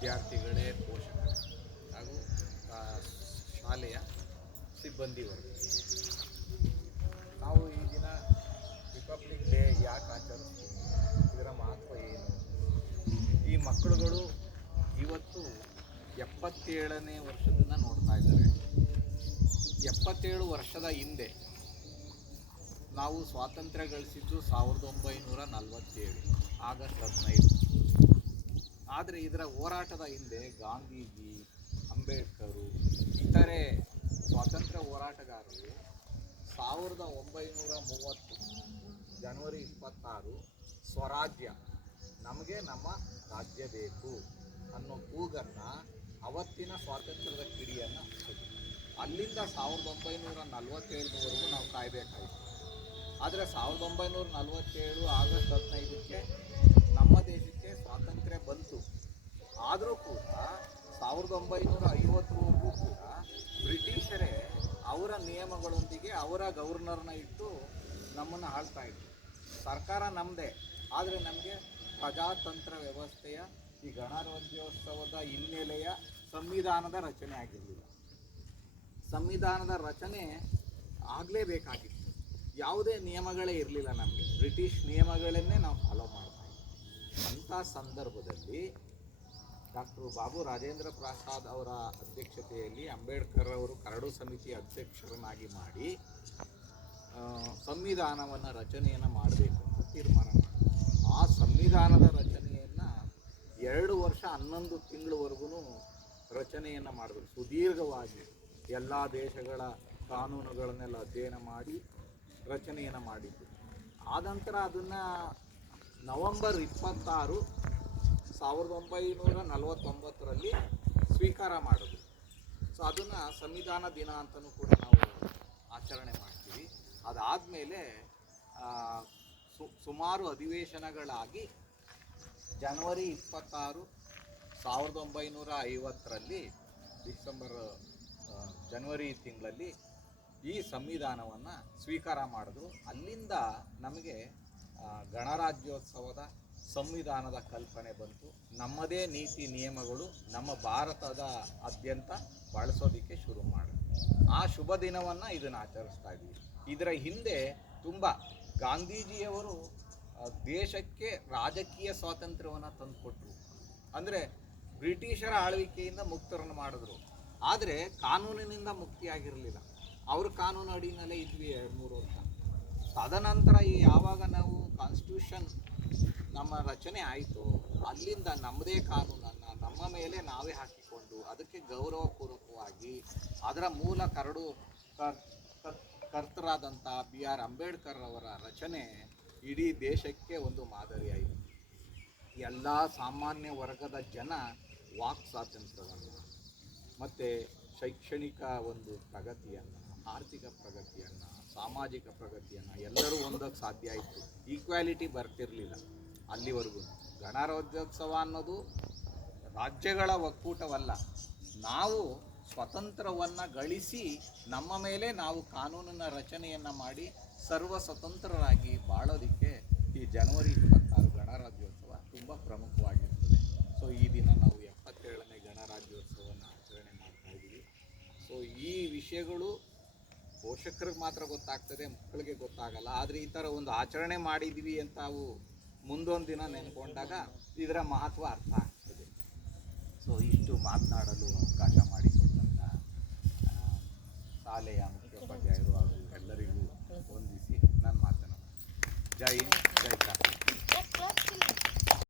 ವಿದ್ಯಾರ್ಥಿಗಳೇ, ಪೋಷಕರು ಹಾಗೂ ಶಾಲೆಯ ಸಿಬ್ಬಂದಿವರು. ನಾವು ಈ ದಿನ ರಿಪಬ್ಲಿಕ್ ಡೇ ಯಾಕೆ ಆಚರಿಸ್ತೀವಿ, ಇದರ ಮಹತ್ವ ಏನು? ಈ ಮಕ್ಕಳುಗಳು ಇವತ್ತು 77ನೇ ವರ್ಷದನ್ನು ನೋಡ್ತಾ ಇದ್ದಾರೆ. 77 ವರ್ಷದ ಹಿಂದೆ ನಾವು ಸ್ವಾತಂತ್ರ್ಯ ಗಳಿಸಿದ್ದು 1947 ಆಗಸ್ಟ್ 15. ಆದರೆ ಇದರ ಹೋರಾಟದ ಹಿಂದೆ ಗಾಂಧೀಜಿ, ಅಂಬೇಡ್ಕರು, ಇತರೆ ಸ್ವಾತಂತ್ರ್ಯ ಹೋರಾಟಗಾರರು 1930 ಜನವರಿ 26 ಸ್ವರಾಜ್ಯ, ನಮಗೆ ನಮ್ಮ ರಾಜ್ಯ ಬೇಕು ಅನ್ನೋ ಕೂಗನ್ನು, ಅವತ್ತಿನ ಸ್ವಾತಂತ್ರ್ಯದ ಕಿಡಿಯನ್ನು ಅಲ್ಲಿಂದ 1947ವರೆಗೂ ನಾವು ಕಾಯಬೇಕಾಯಿತು. ಆದರೆ 1947 ಆಗಸ್ಟ್ 15ಕ್ಕೆ ನಮ್ಮ ದೇಶಕ್ಕೆ ಸ್ವಾತಂತ್ರ್ಯ ಬಂತು. ಆದರೂ ಕೂಡ 1950ವರೆಗೂ ಕೂಡ ಬ್ರಿಟಿಷರೇ ಅವರ ನಿಯಮಗಳೊಂದಿಗೆ ಅವರ ಗವರ್ನರ್ನ ಇಟ್ಟು ನಮ್ಮನ್ನು ಆಳ್ತಾ ಇದ್ರು. ಸರ್ಕಾರ ನಮ್ಮದೇ, ಆದರೆ ನಮಗೆ ಪ್ರಜಾತಂತ್ರ ವ್ಯವಸ್ಥೆಯ ಈ ಗಣರಾಜ್ಯೋತ್ಸವದ ಹಿನ್ನೆಲೆಯ ಸಂವಿಧಾನದ ರಚನೆ ಆಗಿರಲಿಲ್ಲ. ಸಂವಿಧಾನದ ರಚನೆ ಆಗಲೇಬೇಕಾಗಿತ್ತು. ಯಾವುದೇ ನಿಯಮಗಳೇ ಇರಲಿಲ್ಲ ನಮಗೆ, ಬ್ರಿಟಿಷ್ ನಿಯಮಗಳನ್ನೇ ನಾವು ಫಾಲೋ ಮಾಡ್ತಾ ಇದ್ವಿ. ಅಂಥ ಸಂದರ್ಭದಲ್ಲಿ ಡಾಕ್ಟರ್ ಬಾಬು ರಾಜೇಂದ್ರ ಪ್ರಸಾದ್ ಅವರ ಅಧ್ಯಕ್ಷತೆಯಲ್ಲಿ ಅಂಬೇಡ್ಕರ್ ಅವರು ಕರಡು ಸಮಿತಿ ಅಧ್ಯಕ್ಷರನ್ನಾಗಿ ಮಾಡಿ ಸಂವಿಧಾನವನ್ನು ರಚನೆಯನ್ನು ಮಾಡಬೇಕು ಅಂತ ತೀರ್ಮಾನ ಮಾಡಿದ್ರು. ಆ ಸಂವಿಧಾನದ ರಚನೆಯನ್ನು 2 ವರ್ಷ 11 ತಿಂಗಳವರೆಗೂ ರಚನೆಯನ್ನು ಮಾಡಿದ್ರು. ಸುದೀರ್ಘವಾಗಿ ಎಲ್ಲ ದೇಶಗಳ ಕಾನೂನುಗಳನ್ನೆಲ್ಲ ಅಧ್ಯಯನ ಮಾಡಿ ರಚನೆಯನ್ನು ಮಾಡಿದ್ದು. ಆನಂತರ ಅದನ್ನು ನವೆಂಬರ್ 26, 1949ರಲ್ಲಿ ಸ್ವೀಕಾರ ಮಾಡಿದ್ರು. ಸೊ ಅದನ್ನು ಸಂವಿಧಾನ ದಿನ ಅಂತಲೂ ಕೂಡ ನಾವು ಆಚರಣೆ ಮಾಡ್ತೀವಿ. ಅದಾದಮೇಲೆ ಸುಮಾರು ಅಧಿವೇಶನಗಳಾಗಿ ಜನವರಿ 26, 1950ರಲ್ಲಿ ಜನವರಿ ತಿಂಗಳಲ್ಲಿ ಈ ಸಂವಿಧಾನವನ್ನು ಸ್ವೀಕಾರ ಮಾಡಿದ್ರು. ಅಲ್ಲಿಂದ ನಮಗೆ ಗಣರಾಜ್ಯೋತ್ಸವದ ಸಂವಿಧಾನದ ಕಲ್ಪನೆ ಬಂತು. ನಮ್ಮದೇ ನೀತಿ ನಿಯಮಗಳು ನಮ್ಮ ಭಾರತದ ಆದ್ಯಂತ ಬಳಸೋದಕ್ಕೆ ಶುರು ಮಾಡಿದ್ರು. ಆ ಶುಭ ದಿನವನ್ನು ಇದನ್ನು ಆಚರಿಸ್ತಾ ಇದ್ದೀವಿ. ಇದರ ಹಿಂದೆ ತುಂಬ ಗಾಂಧೀಜಿಯವರು ದೇಶಕ್ಕೆ ರಾಜಕೀಯ ಸ್ವಾತಂತ್ರ್ಯವನ್ನು ತಂದುಕೊಟ್ರು. ಅಂದರೆ ಬ್ರಿಟಿಷರ ಆಳ್ವಿಕೆಯಿಂದ ಮುಕ್ತರನ್ನು ಮಾಡಿದ್ರು, ಆದರೆ ಕಾನೂನಿನಿಂದ ಮುಕ್ತಿಯಾಗಿರಲಿಲ್ಲ. ಅವ್ರ ಕಾನೂನು ಅಡಿನಲ್ಲೇ ಇದ್ವಿ 2-3 ವರ್ಷ. ತದನಂತರ ಯಾವಾಗ ನಾವು ಕಾನ್ಸ್ಟಿಟ್ಯೂಷನ್ ನಮ್ಮ ರಚನೆ ಆಯಿತು, ಅಲ್ಲಿಂದ ನಮ್ಮದೇ ಕಾನೂನನ್ನು ನಮ್ಮ ಮೇಲೆ ನಾವೇ ಹಾಕಿಕೊಂಡು ಅದಕ್ಕೆ ಗೌರವಪೂರ್ವಕವಾಗಿ ಅದರ ಮೂಲ ಕರ್ತರಾದಂಥ BR ಅಂಬೇಡ್ಕರ್ ಅವರ ರಚನೆ ಇಡೀ ದೇಶಕ್ಕೆ ಒಂದು ಮಾದರಿಯಾಯಿತು. ಎಲ್ಲ ಸಾಮಾನ್ಯ ವರ್ಗದ ಜನ ವಾಕ್ ಸ್ವಾತಂತ್ರ್ಯವನ್ನು ಮತ್ತು ಶೈಕ್ಷಣಿಕ ಒಂದು ಪ್ರಗತಿಯನ್ನು, ಆರ್ಥಿಕ ಪ್ರಗತಿಯನ್ನು, ಸಾಮಾಜಿಕ ಪ್ರಗತಿಯನ್ನು ಎಲ್ಲರೂ ಹೊಂದೋಕ್ಕೆ ಸಾಧ್ಯ ಆಯಿತು. ಈಕ್ವಾಲಿಟಿ ಬರ್ತಿರಲಿಲ್ಲ ಅಲ್ಲಿವರೆಗೂ. ಗಣರಾಜ್ಯೋತ್ಸವ ಅನ್ನೋದು ರಾಜ್ಯಗಳ ಒಕ್ಕೂಟವಲ್ಲ. ನಾವು ಸ್ವತಂತ್ರವನ್ನು ಗಳಿಸಿ ನಮ್ಮ ಮೇಲೆ ನಾವು ಕಾನೂನಿನ ರಚನೆಯನ್ನು ಮಾಡಿ ಸರ್ವ ಸ್ವತಂತ್ರರಾಗಿ ಬಾಳೋದಕ್ಕೆ ಈ ಜನವರಿ 26 ಗಣರಾಜ್ಯೋತ್ಸವ ತುಂಬ ಪ್ರಮುಖವಾಗಿರ್ತದೆ. ಸೊ ಈ ದಿನ ನಾವು 77ನೇ ಗಣರಾಜ್ಯೋತ್ಸವವನ್ನು ಆಚರಣೆ ಮಾಡ್ತಾ ಇದ್ದೀವಿ. ಸೊ ಈ ವಿಷಯಗಳು ಪೋಷಕರಿಗೆ ಮಾತ್ರ ಗೊತ್ತಾಗ್ತದೆ, ಮಕ್ಕಳಿಗೆ ಗೊತ್ತಾಗಲ್ಲ. ಆದರೆ ಈ ಥರ ಒಂದು ಆಚರಣೆ ಮಾಡಿದ್ವಿ ಅಂತ ಅವು ಮುಂದೊಂದು ದಿನ ನೆನ್ಕೊಂಡಾಗ ಇದರ ಮಹತ್ವ ಅರ್ಥ ಆಗ್ತದೆ. ಸೊ ಇಷ್ಟು ಮಾತನಾಡಲು ಅವಕಾಶ ಮಾಡಿಕೊಟ್ಟಂಥ ಶಾಲೆಯ ಮುಖ್ಯೋಪಾಧ್ಯಾಯರು ಹಾಗೂ ಎಲ್ಲರಿಗೂ ವಂದಿಸಿ ನಾನು ಮಾತನಾಡ್ತೀನಿ. ಜೈ ಹಿಂದ್, ಜೈ ಕರ್ನಾಟಕ.